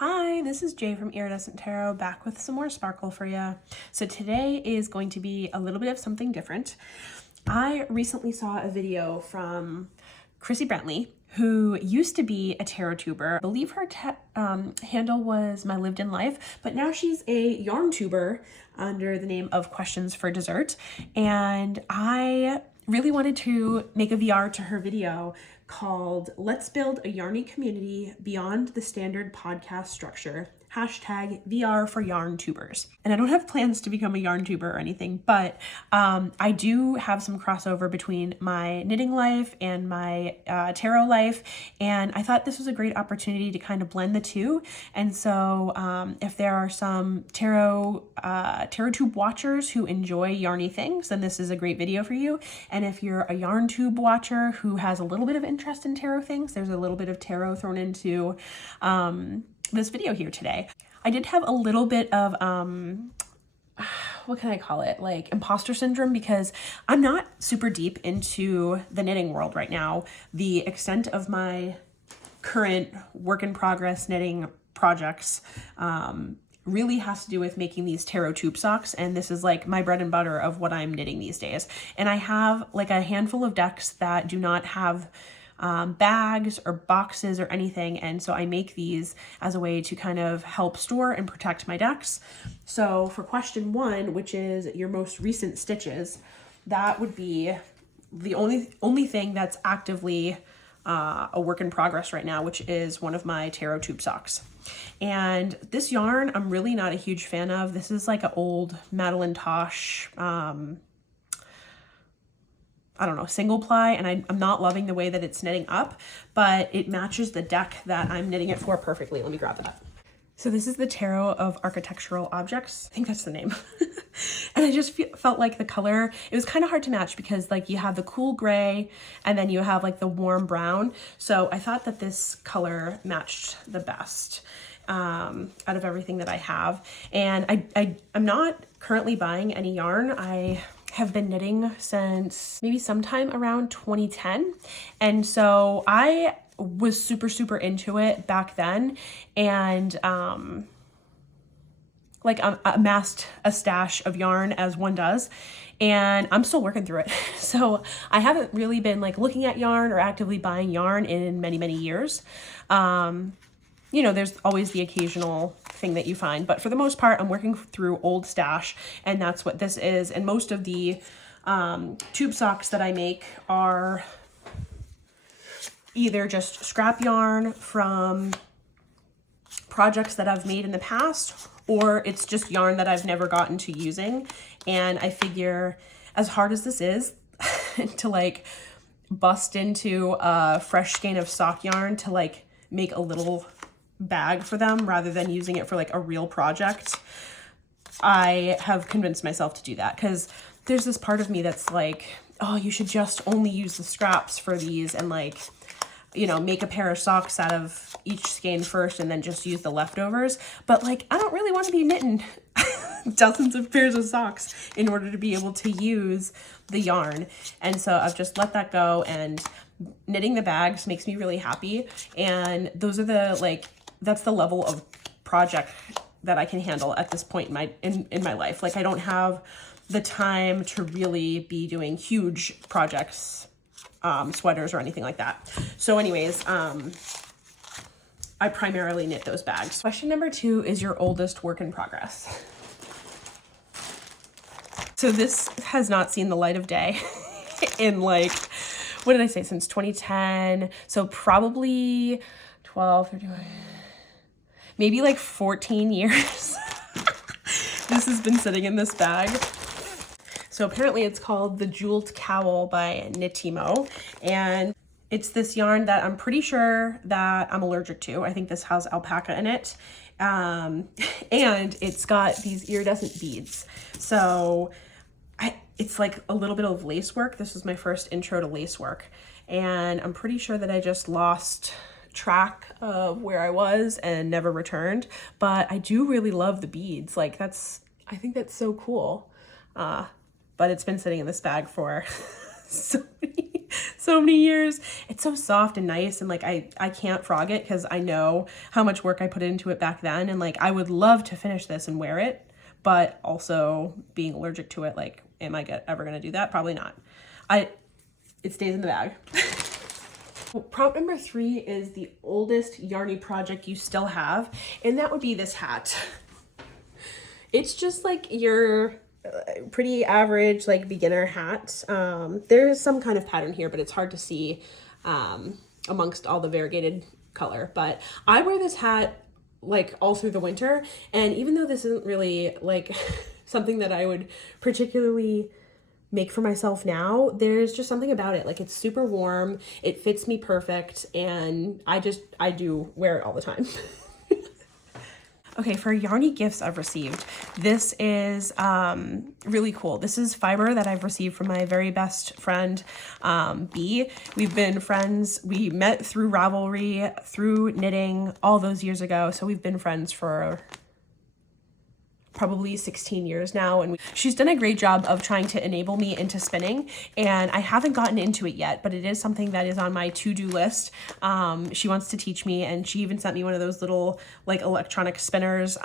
Hi, this is Jay from Iridescent Tarot, back with some more sparkle for you. So today is going to be a little bit of something different. I recently saw a video from Chrissy Brentley, who used to be a tarotuber. I believe her handle was My Lived in Life, but now she's a yarn tuber under the name of Questions for Dessert. And I really wanted to make a VR to her video called Let's Build a Yarny Community Beyond the Standard Podcast Structure, #VR for yarn tubers. And I don't have plans to become a yarn tuber or anything, but I do have some crossover between my knitting life and my tarot life, and I thought this was a great opportunity to kind of blend the two. And so if there are some tarotube watchers who enjoy yarny things, then this is a great video for you. And if you're a yarn tube watcher who has a little bit of interest in tarot things, there's a little bit of tarot thrown into this video here today. I did have a little bit of what can I call it, like imposter syndrome, because I'm not super deep into the knitting world right now. The extent of my current work in progress knitting projects really has to do with making these tarot tube socks, and this is like my bread and butter of what I'm knitting these days. And I have like a handful of decks that do not have bags or boxes or anything, and so I make these as a way to kind of help store and protect my decks. So for question one, which is your most recent stitches, that would be the only thing that's actively a work in progress right now, which is one of my tarot tube socks. And this yarn I'm really not a huge fan of. This is like an old Madeline Tosh I don't know, single ply, and I'm not loving the way that it's knitting up, but it matches the deck that I'm knitting it for perfectly. Let me grab that. So this is the Tarot of Architectural Objects. I think that's the name. And I just felt like the color, it was kind of hard to match because like you have the cool gray and then you have like the warm brown. So I thought that this color matched the best out of everything that I have. And I'm not currently buying any yarn. I have been knitting since maybe sometime around 2010. And so I was super into it back then, and like amassed a stash of yarn as one does, and I'm still working through it. So I haven't really been like looking at yarn or actively buying yarn in many years. You know, there's always the occasional thing that you find, but for the most part, I'm working through old stash, and that's what this is. And most of the tube socks that I make are either just scrap yarn from projects that I've made in the past, or it's just yarn that I've never gotten to using. And I figure, as hard as this is to like bust into a fresh skein of sock yarn to like make a little bag for them rather than using it for like a real project, I have convinced myself to do that, because there's this part of me that's like, oh, you should just only use the scraps for these and like, you know, make a pair of socks out of each skein first and then just use the leftovers. But like, I don't really want to be knitting dozens of pairs of socks in order to be able to use the yarn. And so I've just let that go, and knitting the bags makes me really happy. And those are the like, that's the level of project that I can handle at this point in my life. Like, I don't have the time to really be doing huge projects, sweaters or anything like that. So anyways, I primarily knit those bags. Question number 2 is your oldest work in progress. So this has not seen the light of day in like, what did I say, since 2010? So probably 12, 13, maybe like 14 years. This has been sitting in this bag. So apparently it's called the Jeweled Cowl by Knitimo, and it's this yarn that I'm pretty sure that I'm allergic to. I think this has alpaca in it, and it's got these iridescent beads. So it's like a little bit of lace work. This was my first intro to lace work, and I'm pretty sure that I just lost track of where I was and never returned. But I do really love the beads. Like, I think that's so cool. But it's been sitting in this bag for so many so many years. It's so soft and nice, and like I can't frog it because I know how much work I put into it back then, and like I would love to finish this and wear it, but also being allergic to it, like am I ever gonna do that? Probably not. It stays in the bag. Prompt number 3 is the oldest yarny project you still have, and that would be this hat. It's just like your pretty average like beginner hat. There's some kind of pattern here, but it's hard to see amongst all the variegated color. But I wear this hat like all through the winter, and even though this isn't really like something that I would particularly make for myself now, there's just something about it. Like, it's super warm, it fits me perfect, and I do wear it all the time. Okay, for yarny gifts I've received, this is really cool. This is fiber that I've received from my very best friend, B. We've been friends. We met through Ravelry, through knitting all those years ago. So we've been friends for probably 16 years now, and she's done a great job of trying to enable me into spinning, and I haven't gotten into it yet, but it is something that is on my to-do list. She wants to teach me, and she even sent me one of those little like electronic spinners,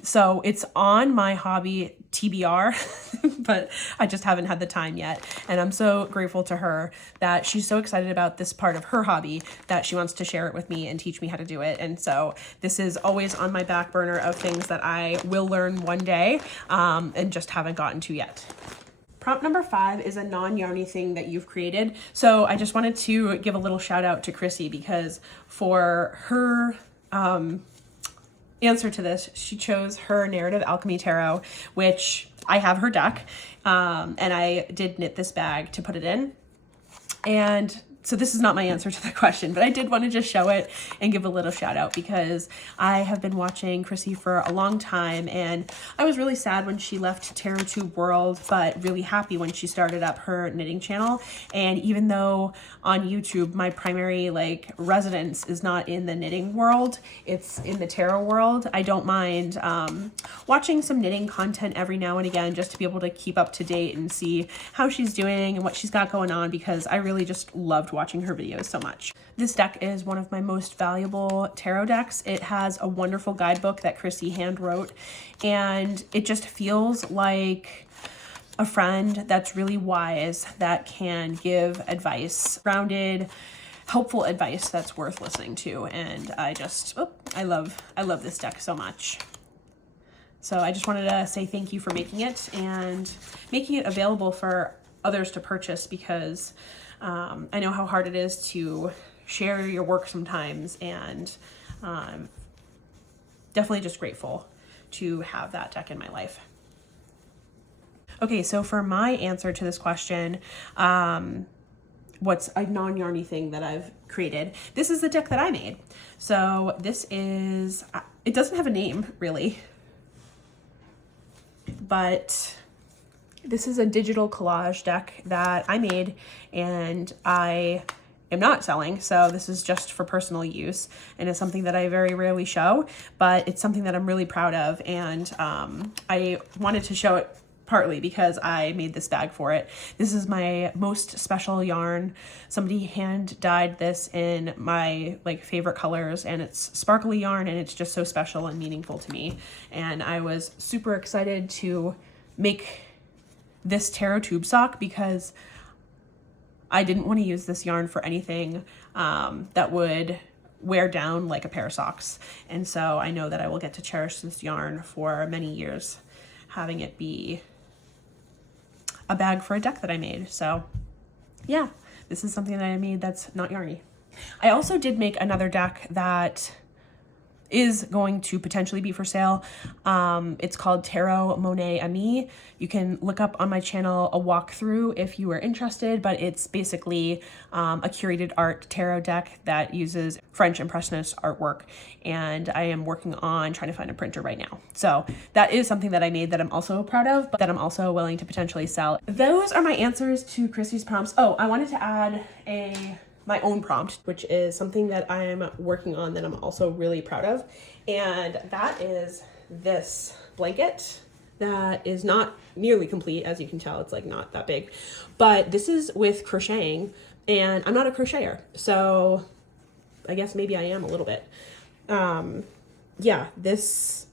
so it's on my hobby TBR, but I just haven't had the time yet, and I'm so grateful to her that she's so excited about this part of her hobby that she wants to share it with me and teach me how to do it. And so this is always on my back burner of things that I will learn one day, and just haven't gotten to yet. Prompt number 5 is a non-yarny thing that you've created. So I just wanted to give a little shout out to Chrissy, because for her answer to this, she chose her Narrative Alchemy Tarot, which I have her deck, and I did knit this bag to put it in. And so this is not my answer to the question, but I did want to just show it and give a little shout out, because I have been watching Chrissy for a long time, and I was really sad when she left tarotube world, but really happy when she started up her knitting channel. And even though on YouTube my primary like residence is not in the knitting world, it's in the tarot world, I don't mind watching some knitting content every now and again, just to be able to keep up to date and see how she's doing and what she's got going on, because I really just loved watching her videos so much. This deck is one of my most valuable tarot decks. It has a wonderful guidebook that Chrissy hand wrote, and it just feels like a friend that's really wise, that can give advice, grounded, helpful advice that's worth listening to. And I love this deck so much. So I just wanted to say thank you for making it and making it available for others to purchase, because I know how hard it is to share your work sometimes, and definitely just grateful to have that deck in my life. Okay, so for my answer to this question, what's a non-yarny thing that I've created? This is the deck that I made. So this is, it doesn't have a name really, but this is a digital collage deck that I made, and I am not selling, so this is just for personal use, and it's something that I very rarely show, but it's something that I'm really proud of, and I wanted to show it partly because I made this bag for it. This is my most special yarn. Somebody hand dyed this in my like favorite colors, and it's sparkly yarn, and it's just so special and meaningful to me, and I was super excited to make this tarotube sock, because I didn't want to use this yarn for anything that would wear down like a pair of socks. And so I know that I will get to cherish this yarn for many years, having it be a bag for a deck that I made. So yeah, this is something that I made that's not yarny. I also did make another deck that is going to potentially be for sale. It's called Tarot Monet Ami. You can look up on my channel a walkthrough if you are interested, but it's basically a curated art tarot deck that uses French Impressionist artwork, and I am working on trying to find a printer right now. So that is something that I made that I'm also proud of, but that I'm also willing to potentially sell. Those are my answers to Chrissy's prompts. Oh, I wanted to add my own prompt, which is something that I'm working on that I'm also really proud of. And that is this blanket that is not nearly complete. As you can tell, it's like not that big, but this is with crocheting, and I'm not a crocheter, so I guess maybe I am a little bit. Yeah, this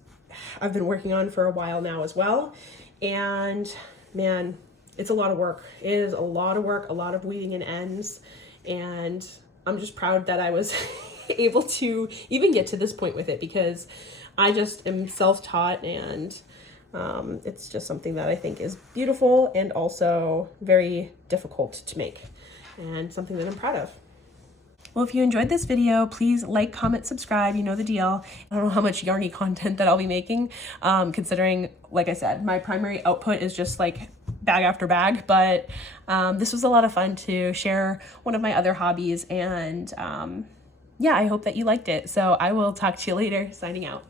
I've been working on for a while now as well, and man, it's a lot of work. It is a lot of work, a lot of weaving in ends, and I'm just proud that I was able to even get to this point with it, because I just am self-taught, and it's just something that I think is beautiful and also very difficult to make, and something that I'm proud of. Well, if you enjoyed this video, please like, comment, subscribe. You know the deal. I don't know how much yarny content that I'll be making, considering, like I said, my primary output is just like bag after bag, but this was a lot of fun to share one of my other hobbies, and yeah, I hope that you liked it. So I will talk to you later. Signing out.